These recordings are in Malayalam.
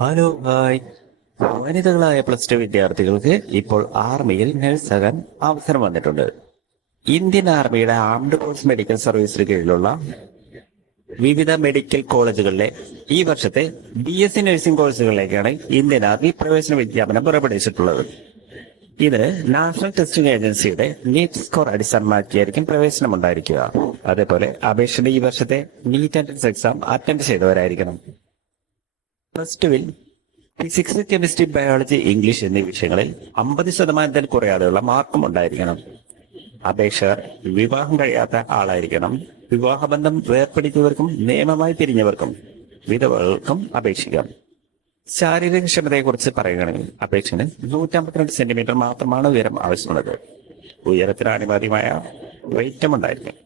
Hello hi. വനിതകളായ +2 വിദ്യാർത്ഥികൾക്ക് ഇപ്പോൾ ആർമിയിൽ നഴ്സാകാൻ അവസരം വന്നിട്ടുണ്ട്. ഇന്ത്യൻ ആർമിയുടെ ആംഡ് ഫോഴ്സ് മെഡിക്കൽ സർവീസിന് കീഴിലുള്ള വിവിധ മെഡിക്കൽ കോളേജുകളിലെ ഈ വർഷത്തെ BSc നഴ്സിംഗ് കോഴ്സുകളിലേക്കാണ് ഇന്ത്യൻ ആർമി പ്രവേശന വിജ്ഞാപനം പുറപ്പെടുവിച്ചിട്ടുള്ളത്. ഇത് നാഷണൽ ടെസ്റ്റിംഗ് ഏജൻസിയുടെ നീറ്റ് സ്കോർ അടിസ്ഥാനമാക്കിയായിരിക്കും പ്രവേശനം ഉണ്ടായിരിക്കുക. അതേപോലെ അപേക്ഷയുടെ ഈ വർഷത്തെ നീറ്റ് എൻട്രൻസ് എക്സാം അറ്റൻഡ് ചെയ്തവരായിരിക്കണം. +2-ൽ ഫിസിക്സ്, കെമിസ്ട്രി, ബയോളജി, ഇംഗ്ലീഷ് എന്നീ വിഷയങ്ങളിൽ 50% കുറയാതെയുള്ള മാർക്കും ഉണ്ടായിരിക്കണം. അപേക്ഷകർ വിവാഹം കഴിയാത്ത ആളായിരിക്കണം. വിവാഹബന്ധം വേർപ്പെടുത്തിയവർക്കും നിയമമായി പിരിഞ്ഞവർക്കും വിധവകൾക്കും അപേക്ഷിക്കാം. ശാരീരിക ക്ഷമതയെക്കുറിച്ച് പറയുകയാണെങ്കിൽ അപേക്ഷന് 152 സെന്റിമീറ്റർ മാത്രമാണ് ഉയരം ആവശ്യമുള്ളത്. ഉയരത്തിന് അനുവാദ്യമായ വെയിറ്റും ഉണ്ടായിരിക്കും.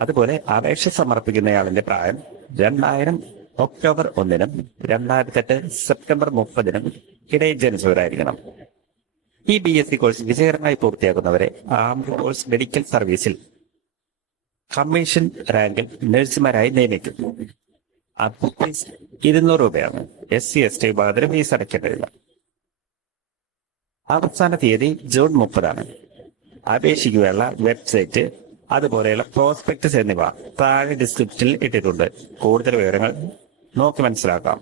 അതുപോലെ അപേക്ഷ സമർപ്പിക്കുന്നയാളിന്റെ പ്രായം 2000 ഒക്ടോബർ 1-നും 2008 സെപ്റ്റംബർ 30-നും ഇടയിൽ ജനിച്ചവരായിരിക്കണം. ഈ BSc കോഴ്സ് വിജയകരമായി പൂർത്തിയാക്കുന്നവരെ ആംഡ് ഫോഴ്സ് മെഡിക്കൽ സർവീസിൽ കമ്മീഷൻ റാങ്കിൽ നഴ്സുമാരായി നിയമിക്കും. ഫീസ് 200 രൂപയാണ്. SC/ST വിഭാഗത്തിന് ഫീസ് അടയ്ക്കേണ്ടതില്ല. അവസാന തീയതി ജൂൺ 30-ആണ്. അപേക്ഷിക്കുകയുള്ള വെബ്സൈറ്റ് അതുപോലെയുള്ള പ്രോസ്പെക്ടസ് എന്നിവ താഴെ ഡിസ്ക്രിപ്ഷനിൽ ഇട്ടിട്ടുണ്ട്. കൂടുതൽ വിവരങ്ങൾ നോക്കി മനസ്സിലാക്കാം.